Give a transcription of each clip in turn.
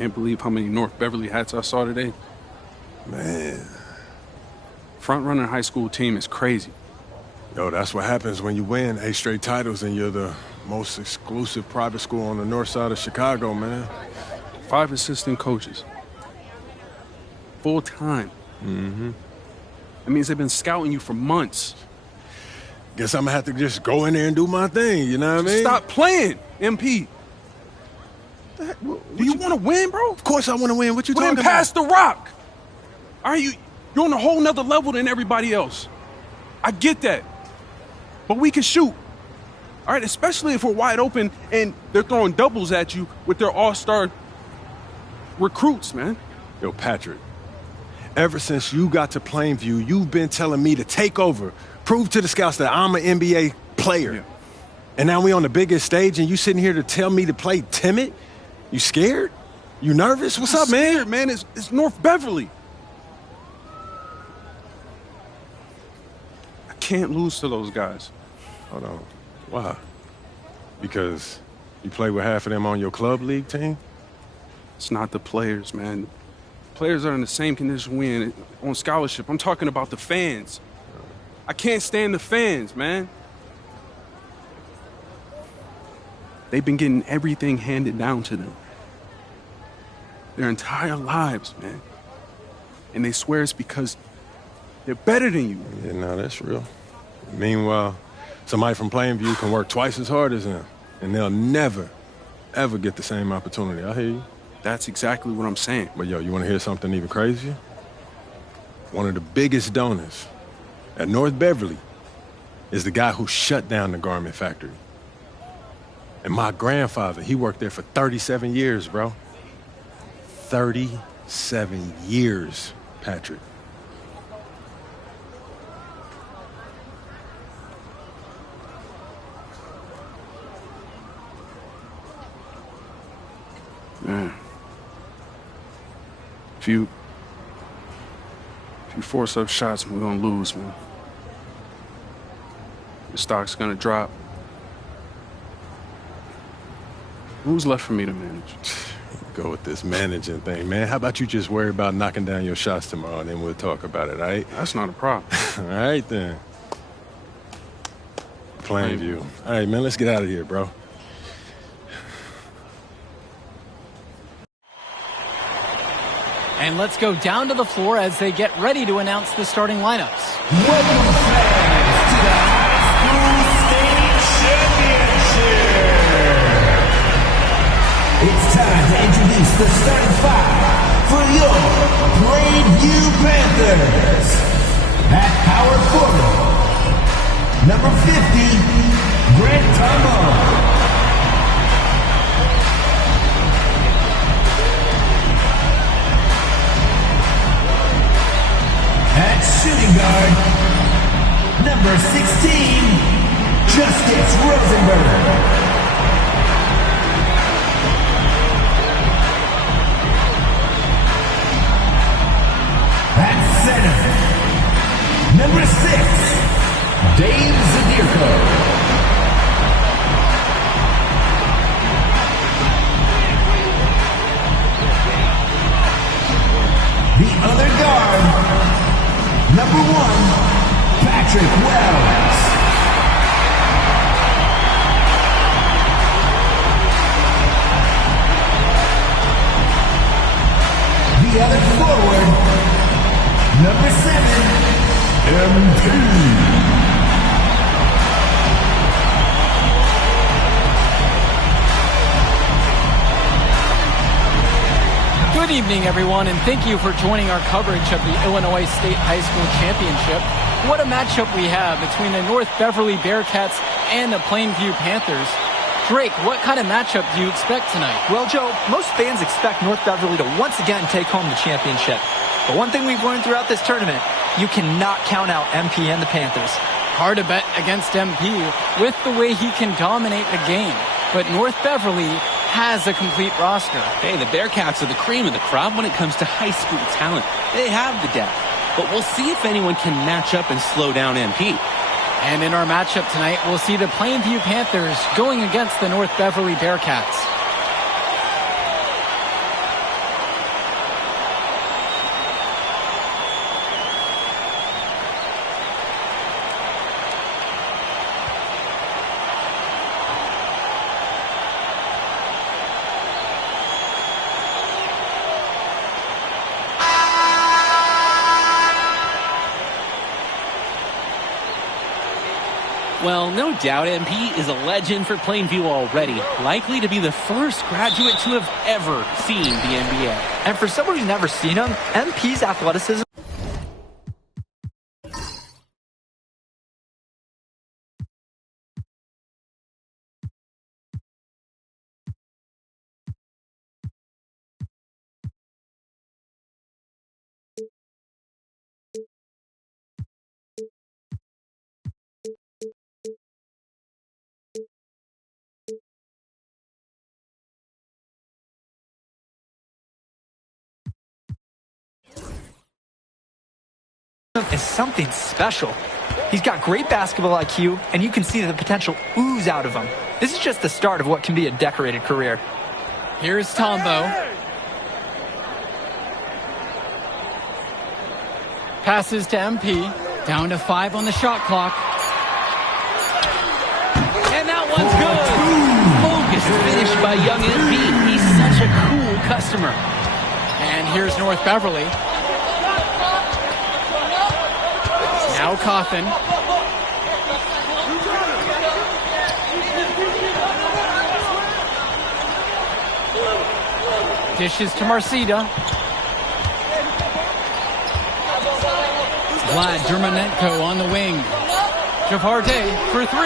Can't believe how many North Beverly hats I saw today. Man. Front-runner high school team is crazy. Yo, that's what happens when you win 8 straight titles and you're the most exclusive private school on the north side of Chicago, man. 5 assistant coaches. Full time. Mm-hmm. That means they've been scouting you for months. Guess I'm gonna have to just go in there and do my thing, you know what I mean? Stop playing, MP. Do you want to win, bro? Of course I want to win. What you talking about? Pass the rock. All right, you're on a whole nother level than everybody else. I get that. But we can shoot. All right, especially if we're wide open and they're throwing doubles at you with their all-star recruits, man. Yo, Patrick, ever since you got to Plainview, you've been telling me to take over, prove to the scouts that I'm an NBA player. Yeah. And now we on the biggest stage and you sitting here to tell me to play timid? You scared? You nervous? What's up, man? Scared, man. It's North Beverly. I can't lose to those guys. Hold on. Why? Because you play with half of them on your club league team? It's not the players, man. Players are in the same condition we in on scholarship. I'm talking about the fans. I can't stand the fans, man. They've been getting everything handed down to them. Their entire lives, man. And they swear it's because they're better than you. Yeah, no, that's real. Meanwhile, somebody from Plainview can work twice as hard as them, and they'll never, ever get the same opportunity. I hear you. That's exactly what I'm saying. But yo, you want to hear something even crazier? One of the biggest donors at North Beverly is the guy who shut down the garment factory. And my grandfather, he worked there for 37 years, bro. 37 years, Patrick. Man. If you force up shots, we're gonna lose, man. The stock's gonna drop. Who's left for me to manage? Go with this managing thing, man. How about you just worry about knocking down your shots tomorrow, and then we'll talk about it, all right? That's not a problem. All right, then. Plainview. All right, man, let's get out of here, bro. And let's go down to the floor as they get ready to announce the starting lineups. Welcome, fans, to the High School State Championship. It's time to introduce the starting 5 for your Plainview Panthers. At power forward, number 50, Grant Tomo. At shooting guard, number 16, Justice Rosenberg. At center, number 6, Dave Zadirko. The other guard, number 1, Patrick Wells. The other forward, number 7, MP. Good evening, everyone, and thank you for joining our coverage of the Illinois State High School Championship. What a matchup we have between the North Beverly Bearcats and the Plainview Panthers. Drake, what kind of matchup do you expect tonight? Well, Joe, most fans expect North Beverly to once again take home the championship. But one thing we've learned throughout this tournament, you cannot count out MP and the Panthers. Hard to bet against MP with the way he can dominate the game. But North Beverly has a complete roster. Hey, the Bearcats are the cream of the crop when it comes to high school talent. They have the depth. But we'll see if anyone can match up and slow down MP. And in our matchup tonight, we'll see the Plainview Panthers going against the North Beverly Bearcats. Well, no doubt MP is a legend for Plainview already. Likely to be the first graduate to have ever seen the NBA. And for someone who's never seen him, MP's athleticism is something special. He's got great basketball IQ, and you can see the potential ooze out of him. This is just the start of what can be a decorated career. Here's Tombo. Passes to MP. Down to 5 on the shot clock. And that one's good. Focused finish by young MP. He's such a cool customer. And here's North Beverly. Now Cawthon. Dishes to Marcida. Vlad Dermonenko on the wing. Javarte for 3.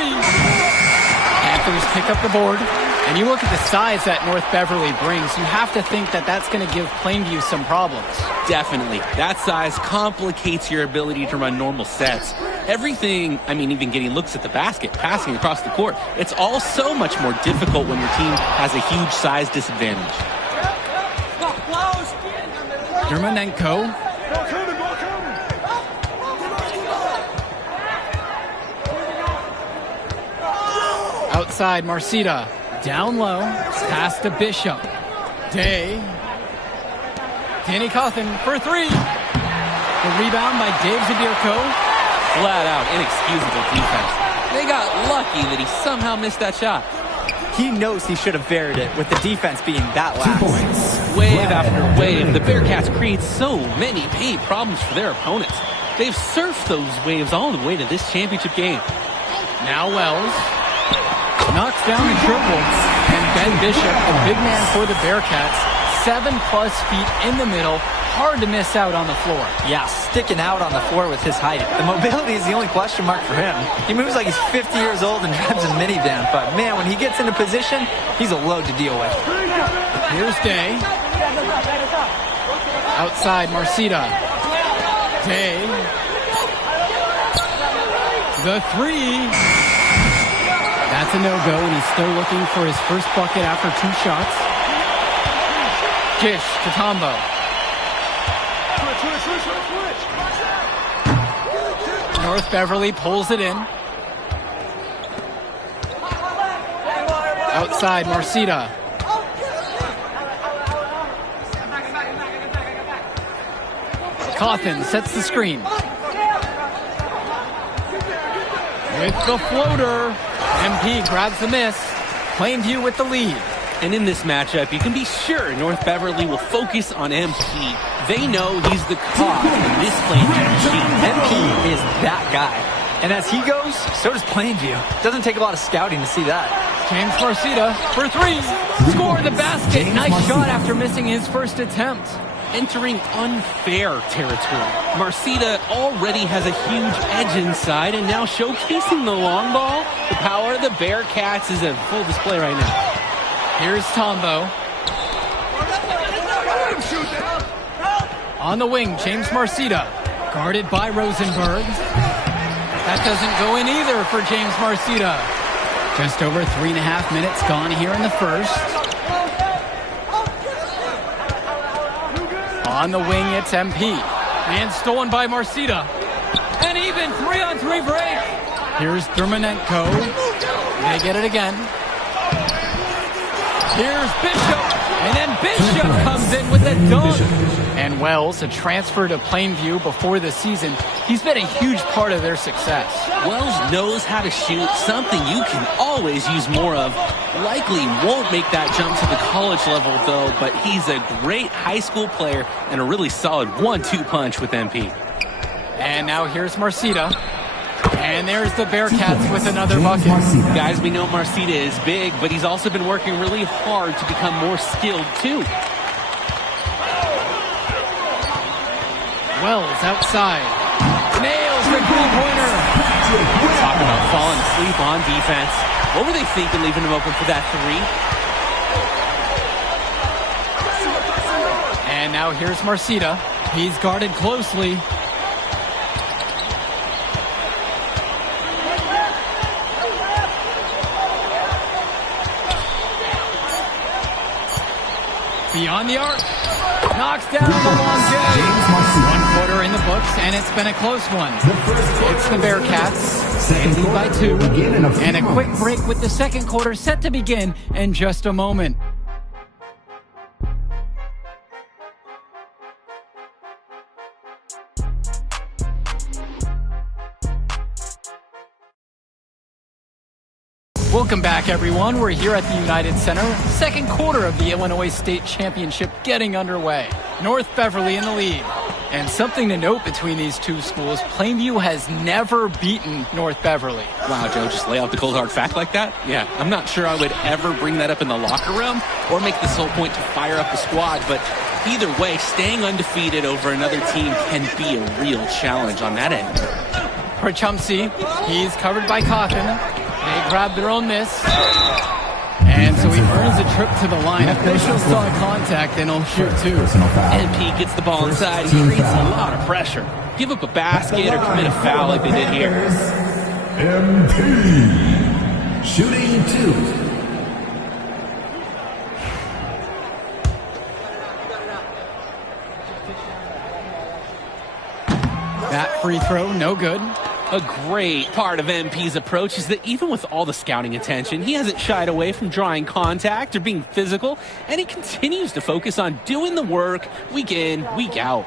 Panthers pick up the board. And you look at the size that North Beverly brings, you have to think that that's going to give Plainview some problems. Definitely. That size complicates your ability to run normal sets. Everything, I mean, even getting looks at the basket, passing across the court, it's all so much more difficult when your team has a huge size disadvantage. Dermonenko. Outside, Marcida. Down low. Pass to Bishop. Day. Danny Cawthon for 3. The rebound by Dave Zadirko. Flat out inexcusable defense. They got lucky that he somehow missed that shot. He knows he should have varied it with the defense being that lax. 2 points. Wave after wave, the Bearcats create so many paint problems for their opponents. They've surfed those waves all the way to this championship game. Now Wells. Knocks down the triple. And Ben Bishop, a big man for the Bearcats. 7+ feet in the middle. Hard to miss out on the floor. Yeah, sticking out on the floor with his height. The mobility is the only question mark for him. He moves like he's 50 years old and drives a minivan. But man, when he gets into position, he's a load to deal with. Here's Day. Outside, Marcida. Day. The 3. That's a no-go, and he's still looking for his first bucket after 2 shots. Gish to Tombo. North Beverly pulls it in. Outside, Marcida. Cawthon sets the screen. With the floater. MP grabs the miss. Plainview with the lead. And in this matchup, you can be sure North Beverly will focus on MP. They know he's the cog in this Plainview machine. MP is that guy. And as he goes, so does Plainview. Doesn't take a lot of scouting to see that. James Marcida for 3. Score the basket. Nice shot after missing his first attempt. Entering unfair territory. Marcida already has a huge edge inside, and now showcasing the long ball. The power of the Bearcats is in full display right now. Here's Tombo. On the wing, James Marcida. Guarded by Rosenberg. That doesn't go in either for James Marcida. Just over 3.5 minutes gone here in the first. On the wing, it's MP. And stolen by Marcida. And even 3-on-3 break. Here's Dermonenko. They get it again. Here's Bishop. And then Bishop comes in with a dunk. And Wells, a transfer to Plainview before the season, he's been a huge part of their success. Wells knows how to shoot, something you can always use more of. Likely won't make that jump to the college level, though, but he's a great high school player and a really solid 1-2 punch with MP. And now here's Marcida. And there's the Bearcats with another bucket. Guys, we know Marcita is big, but he's also been working really hard to become more skilled, too. Wells outside. Nails the three-pointer. Talk about falling asleep on defense. What were they thinking leaving him open for that three? And now here's Marcita. He's guarded closely. Beyond the arc. Knocks down the long J. 1 quarter in the books, and it's been a close one. It's the Bearcats. They lead by 2. And a quick break with the second quarter set to begin in just a moment. Welcome back, everyone. We're here at the United Center. Second quarter of the Illinois State Championship getting underway. North Beverly in the lead. And something to note between these two schools, Plainview has never beaten North Beverly. Wow, Joe, just lay out the cold hard fact like that? Yeah, I'm not sure I would ever bring that up in the locker room or make this whole point to fire up the squad, but either way, staying undefeated over another team can be a real challenge on that end. For Chumsey, he's covered by Coffin. They grab their own miss. And so he earns a trip to the line. Officials saw contact and he'll shoot 2. MP gets the ball inside. He creates a lot of pressure. Give up a basket or commit a foul like they did here. MP shooting 2. That free throw, no good. A great part of MP's approach is that even with all the scouting attention, he hasn't shied away from drawing contact or being physical, and he continues to focus on doing the work week in, week out.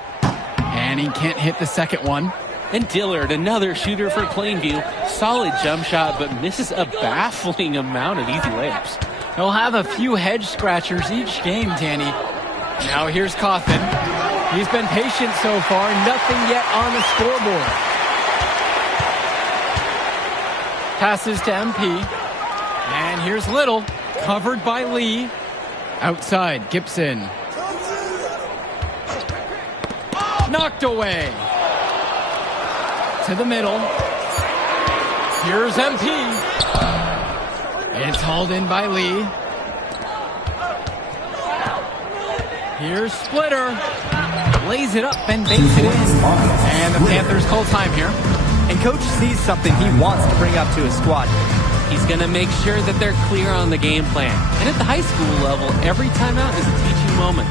And he can't hit the second one. And Dillard, another shooter for Plainview. Solid jump shot, but misses a baffling amount of easy layups. He'll have a few hedge scratchers each game, Danny. Now here's Coffin. He's been patient so far, nothing yet on the scoreboard. Passes to MP. And here's Little, covered by Lee. Outside, Gibson. Knocked away. To the middle. Here's MP. It's hauled in by Lee. Here's Splitter. Lays it up and banks it in. And the Panthers call time here. And coach sees something he wants to bring up to his squad. He's going to make sure that they're clear on the game plan. And at the high school level, every timeout is a teaching moment.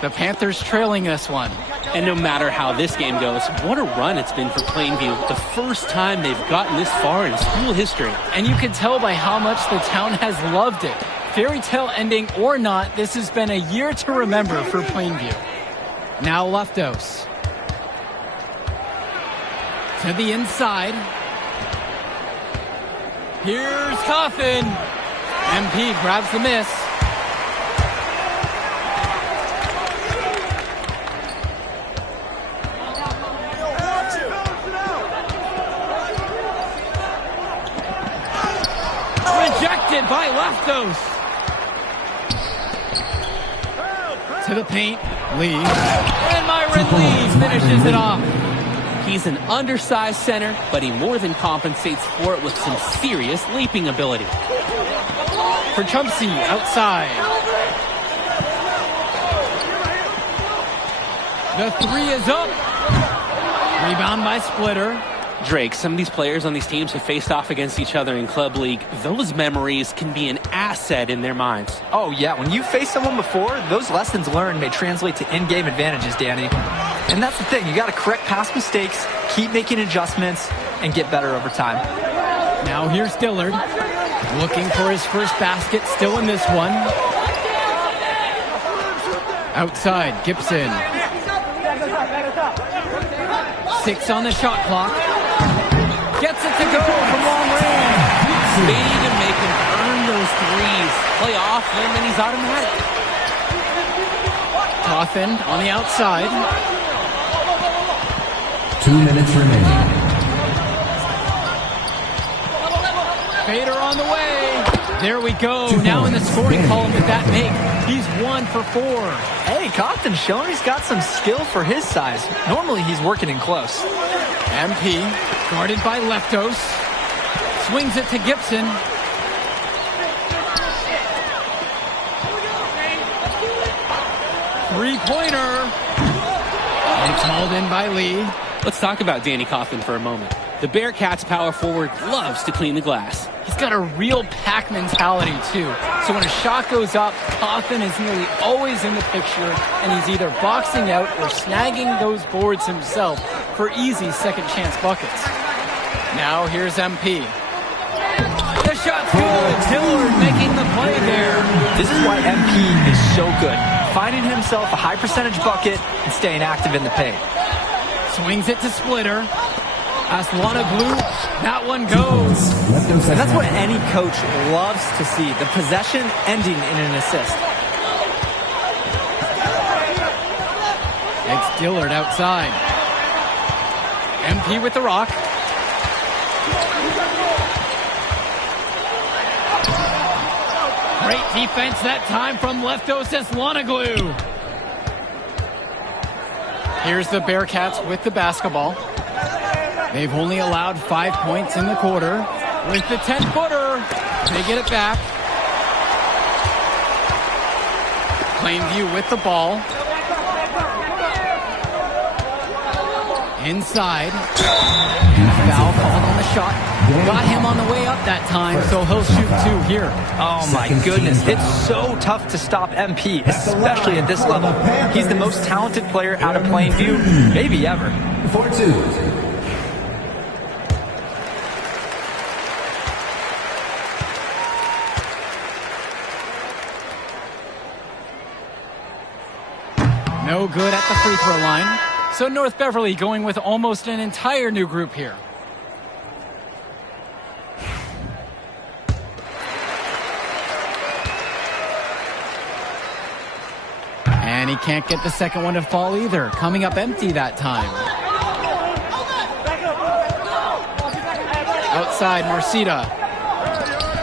The Panthers trailing this one. And no matter how this game goes, what a run it's been for Plainview. The first time they've gotten this far in school history. And you can tell by how much the town has loved it. Fairy tale ending or not, this has been a year to remember for Plainview. Now Leftos. To the inside. Here's Coffin. MP grabs the miss. By Leftos. To the paint. Lee. And Myron Lee finishes it off. He's an undersized center, but he more than compensates for it with some serious leaping ability. For Chumsey outside. The three is up. Rebound by Splitter. Drake, some of these players on these teams have faced off against each other in Club League. Those memories can be an asset in their minds. Oh, yeah. When you faced someone before, those lessons learned may translate to in-game advantages, Danny. And that's the thing. You got to correct past mistakes, keep making adjustments, and get better over time. Now here's Dillard. Looking for his first basket, still in this one. Outside, Gibson. 6 on the shot clock. Gets it to go from long range. They need to make him earn those threes. Play off him, and he's automatic. Cawthon on the outside. 2 minutes remaining. Fader on the way. There we go. Now in the scoring column with that make. He's 1 for 4. Hey, Cawthon's showing he's got some skill for his size. Normally he's working in close. MP guarded by Leftos. Swings it to Gibson. Three-pointer. It's hauled in by Lee. Let's talk about Danny Cawthon for a moment. The Bearcats power forward loves to clean the glass. He's got a real pack mentality, too. So when a shot goes up, Cawthon is nearly always in the picture, and he's either boxing out or snagging those boards himself for easy second-chance buckets. Now here's MP. The shot's good. Dillard making the play there. This is why MP is so good. Finding himself a high-percentage bucket and staying active in the paint. Swings it to Splitter. Aslanoglu, that one goes. And that's what any coach loves to see, the possession ending in an assist. It's Dillard outside. MP with the rock. Great defense that time from Leftos Aslanoglu. Here's the Bearcats with the basketball. They've only allowed 5 points in the quarter. With the 10-footer, they get it back. Plainview with the ball. Inside. And a foul called on the shot. Got him on the way up that time, so he'll shoot 2 here. Oh my goodness, it's so tough to stop MP, especially at this level. He's the most talented player out of Plainview, maybe ever. 4-2. No good at the free throw line. So North Beverly going with almost an entire new group here. And he can't get the second one to fall either. Coming up empty that time. Outside, Marcita.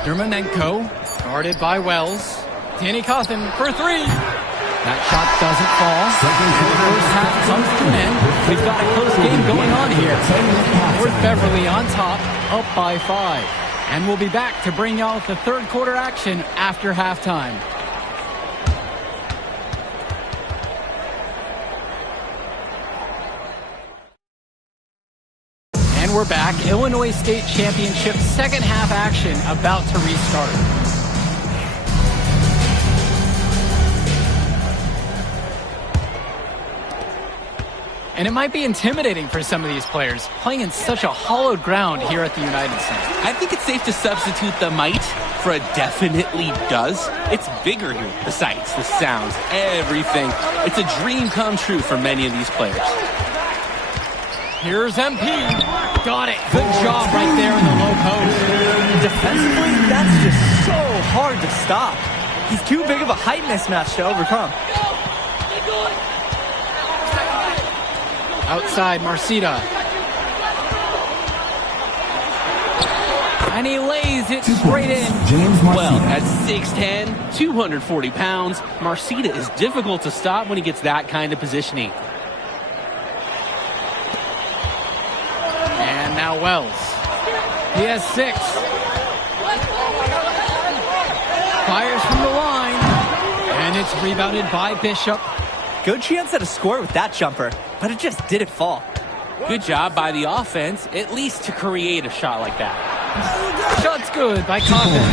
Dermonenko, guarded by Wells. Danny Cawthon for 3. That shot doesn't fall. The first half comes to an end. We've got a close game going on here. North Beverly on top, up by 5. And we'll be back to bring y'all the third quarter action after halftime. And we're back. Illinois State Championship second half action about to restart. And it might be intimidating for some of these players, playing in such a hollowed ground here at the United Center. I think it's safe to substitute the might for a definitely does. It's bigger here. The sights, the sounds, everything. It's a dream come true for many of these players. Here's MP. Got it. Good job right there in the low post. Defensively, that's just so hard to stop. He's too big of a height mismatch to overcome. Outside, Marcita. And he lays it straight in. Well, at 6'10", 240 pounds, Marcita is difficult to stop when he gets that kind of positioning. And now Wells. He has 6. Fires from the line. And it's rebounded by Bishop. Good chance at a score with that jumper, but it just didn't fall. Good job by the offense, at least to create a shot like that. Shot's good by Cawthon.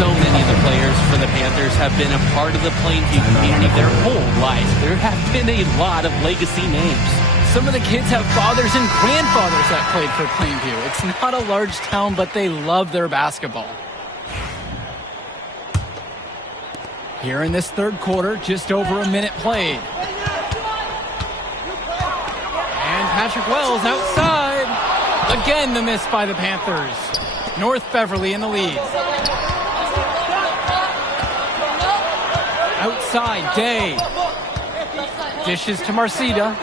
So many of the players for the Panthers have been a part of the Plainview community their whole life. There have been a lot of legacy names. Some of the kids have fathers and grandfathers that played for Plainview. It's not a large town, but they love their basketball. Here in this third quarter, just over a minute played. And Patrick Wells outside. Again, the miss by the Panthers. North Beverly in the lead. Outside, Day. Dishes to Marcita.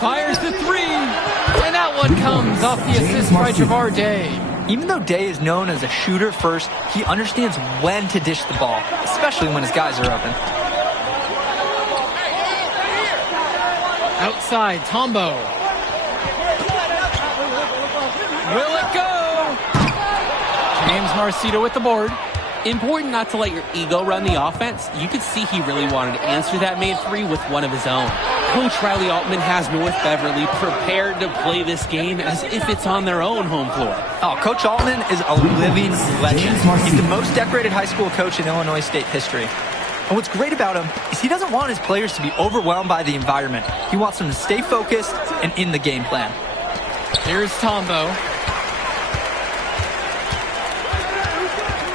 Fires the three. And that one comes off the assist by Javar Day. Even though Day is known as a shooter first, he understands when to dish the ball, especially when his guys are open. Outside, Tombo. Will it go? James Marcito with the board. Important not to let your ego run the offense. You could see he really wanted to answer that made three with one of his own. Coach Riley Altman has North Beverly prepared to play this game as if it's on their own home floor. Oh, Coach Altman is a living legend. He's the most decorated high school coach in Illinois State history. And what's great about him is he doesn't want his players to be overwhelmed by the environment. He wants them to stay focused and in the game plan. Here's Tombo.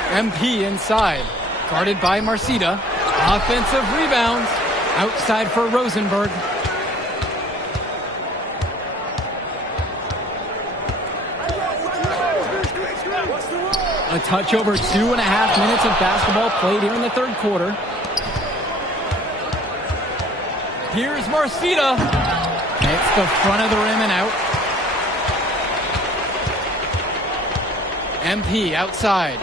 MP inside. Guarded by Marcita. Offensive rebounds. Outside for Rosenberg. A touch over 2.5 minutes of basketball played here in the third quarter. Here's Marcita. Hits the front of the rim and out. MP outside.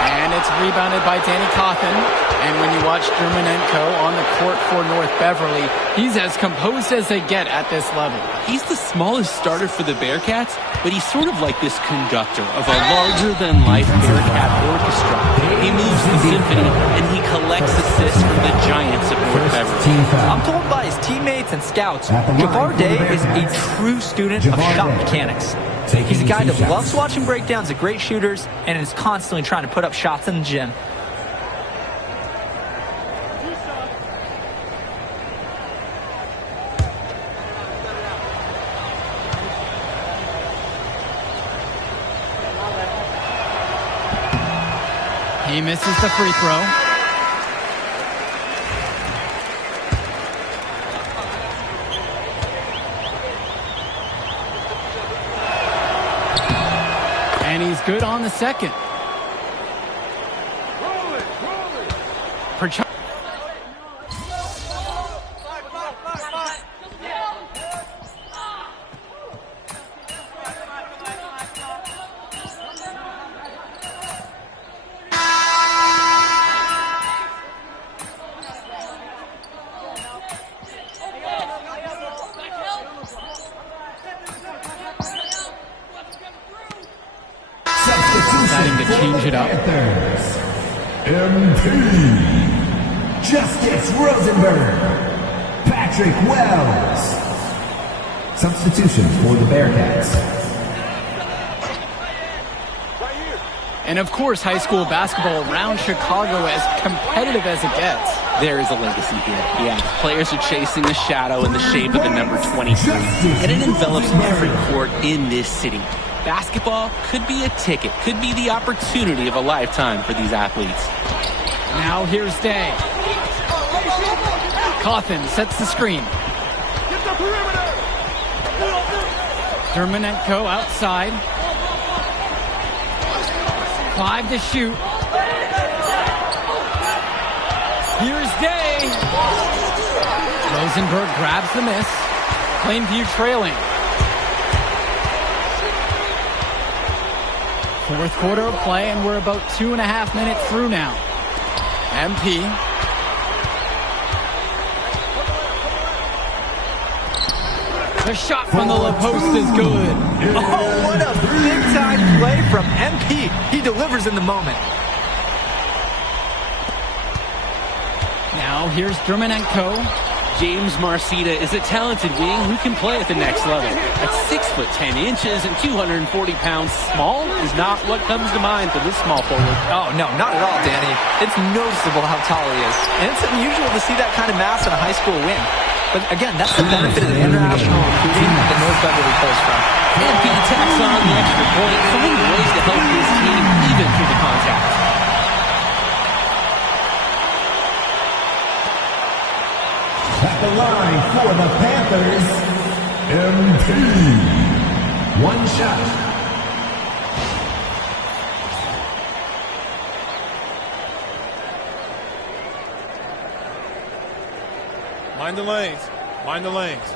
And it's rebounded by Danny Cawthon. And when you watch Germanenko on the court for North Beverly, he's as composed as they get at this level. He's the smallest starter for the Bearcats, but he's sort of like this conductor of a larger-than-life Bearcat orchestra. He moves the symphony, and he collects assists from the giants of North Beverly. I'm told by his teammates and scouts, Javar Day is a true student of shot mechanics. He's a guy that loves watching breakdowns of great shooters and is constantly trying to put up shots in the gym. He misses the free throw. And he's good on the second. Deciding to change it up. MP, Justice Rosenberg, Patrick Wells. Substitution for the Bearcats. And of course, high school basketball around Chicago as competitive as it gets. There is a legacy here. Yeah, players are chasing the shadow in the shape of the number 23, and it envelops every court in this city. Basketball could be a ticket, could be the opportunity of a lifetime for these athletes. Now here's Day. Cawthon sets the screen. Germanenko outside. 5 to shoot. Here's Day. Rosenberg grabs the miss. Plainview trailing. Fourth quarter of play, and we're about 2.5 minutes through now. MP. The shot from the low post is good. Oh, what a big-time play from MP. He delivers in the moment. Now here's Germanenko. James Marcita is a talented wing who can play at the next level. At 6'10" and 240 pounds, small is not what comes to mind for this small forward. Oh, no, not at all, Danny. It's noticeable how tall he is. And it's unusual to see that kind of mass in a high school wing. But again, that's the benefit of the international recruiting that North Beverly plays from. MP tacks on the extra point, finding ways to help his team even through the contact. At the line for the Panthers, MP. One shot. Mind the lanes. Mind the lanes.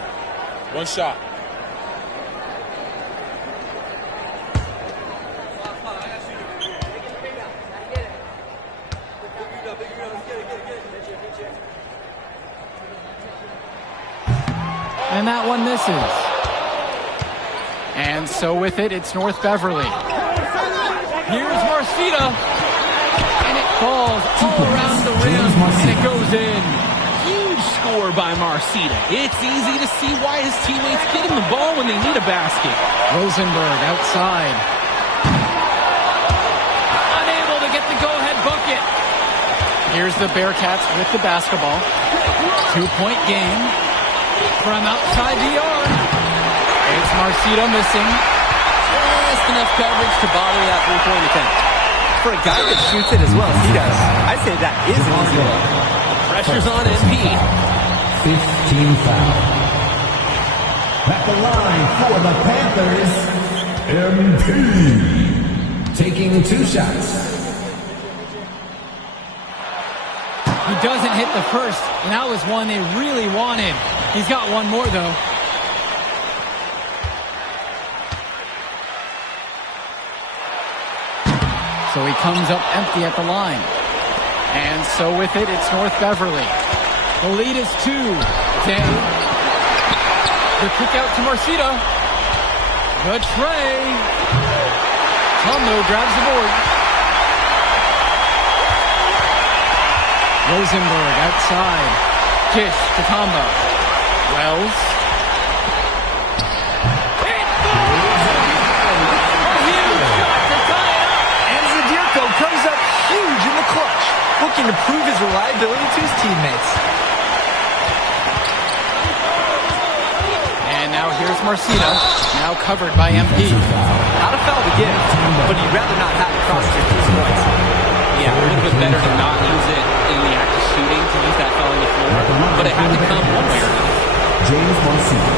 One shot. And that one misses. And so with it, it's North Beverly. Here's Marcita. And it falls all around the rim. And it goes in. Huge score by Marcita. It's easy to see why his teammates get him the ball when they need a basket. Rosenberg outside. Unable to get the go-ahead bucket. Here's the Bearcats with the basketball. 2-point game from outside the arc. It's Marcita missing. Just enough coverage to bother that three-point attempt. For a guy that shoots it as well as he does, I'd say that is easy. Pressure's on MP. 15 foul. At the line for the Panthers, MP. Taking 2 shots. He doesn't hit the first, and that was one they really wanted. He's got one more, though. So he comes up empty at the line. And so with it, it's North Beverly. The lead is 2. Day. The kick out to Marcita. The tray. Tomno grabs the board. Rosenberg outside. Dish to Tombo. Wells. It falls! A huge shot to tie it up. And Zadirko comes up huge in the clutch, looking to prove his reliability to his teammates. And now here's Marcita, now covered by MP. Not a foul to give, but he'd rather not have it cost him 2 points. Yeah, a little bit better to not use it in the act of shooting, to use that foul on the floor. But it had to come one way or another. James Marcita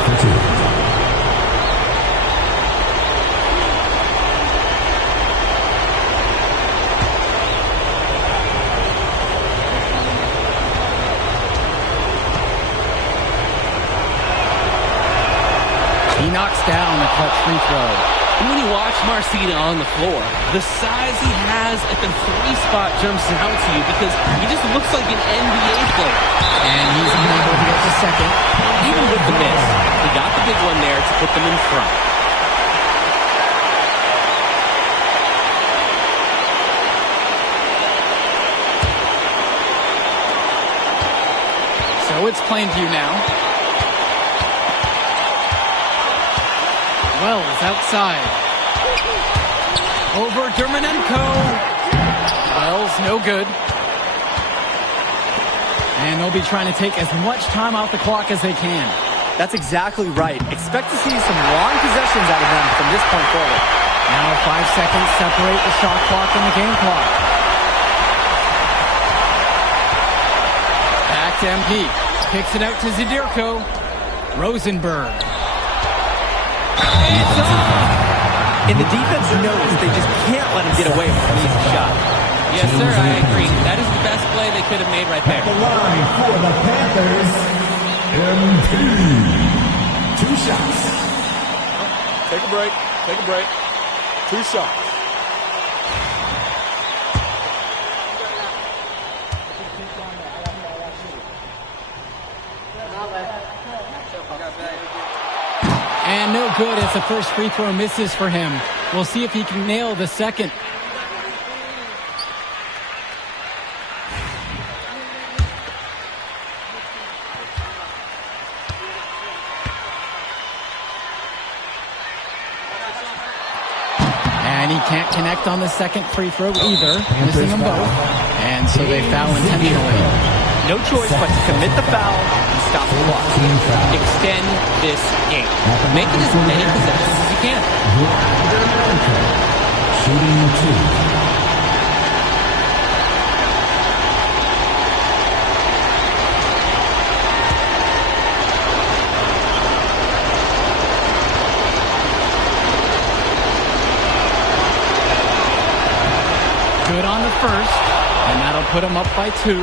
for 2. He knocks down the clutch free throw. And when you watch Marcita on the floor, the size he has at the 3 spot jumps out to you because he just looks like an NBA player. And he's unable to get the second. Even with the miss, he got the big one there to put them in front. So it's Plainview now. Wells outside. Over Dermanenko. Wells, no good. And they'll be trying to take as much time off the clock as they can. That's exactly right. Expect to see some long possessions out of them from this point forward. Now 5 seconds separate the shot clock and the game clock. Back to MP. Kicks it out to Zadirko. Rosenberg. It's on! And the defense knows they just can't let him get away with an easy shot. Yes, sir, I agree. That is the best play they could have made right there. The line for the Panthers, MP. 2 shots. Take a break. Take a break. 2 shots. And no good as the first free throw misses for him. We'll see if he can nail the second. And he can't connect on the second free throw either, missing them both. And so they foul intentionally. No choice but to commit the foul and stop the clock. Extend this game. Make it as many possessions as you can. Shooting 2. the first, and that'll put them up by 2.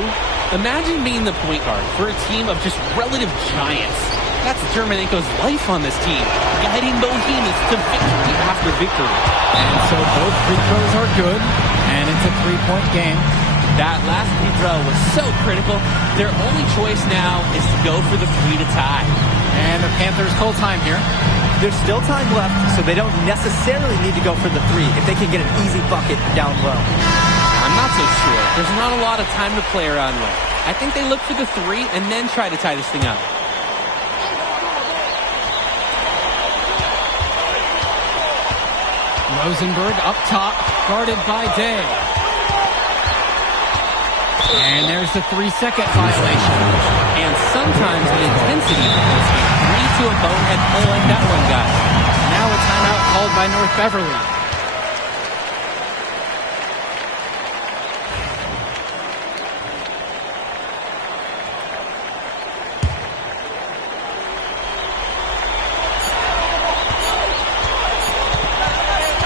Imagine being the point guard for a team of just relative giants. That's Germanenko's life on this team, guiding Bohemians to victory after victory. And so both free throws are good, and it's a 3-point game. That last free throw was so critical. Their only choice now is to go for the 3 to tie. And the Panthers call time here. There's still time left, so they don't necessarily need to go for the 3 if they can get an easy bucket down low. I'm not so sure. There's not a lot of time to play around with. I think they look for the 3 and then try to tie this thing up. Rosenberg up top, guarded by Day. And there's the 3-second violation. And sometimes the intensity can lead to a bonehead play like that one, guys. Now a timeout called by North Beverly.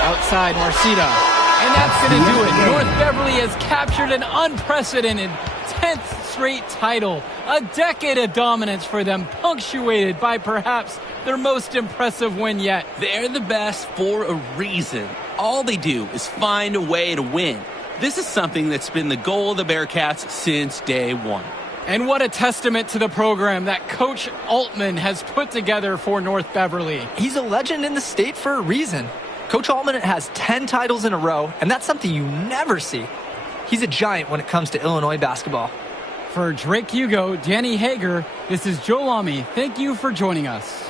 Outside Marcita. And that's going to do it. North Beverly has captured an unprecedented 10th straight title. A decade of dominance for them, punctuated by perhaps their most impressive win yet. They're the best for a reason. All they do is find a way to win. This is something that's been the goal of the Bearcats since day one. And what a testament to the program that Coach Altman has put together for North Beverly. He's a legend in the state for a reason. Coach Altman has 10 titles in a row, and that's something you never see. He's a giant when it comes to Illinois basketball. For Drake Hugo, Danny Hager, this is Joe Lamy. Thank you for joining us.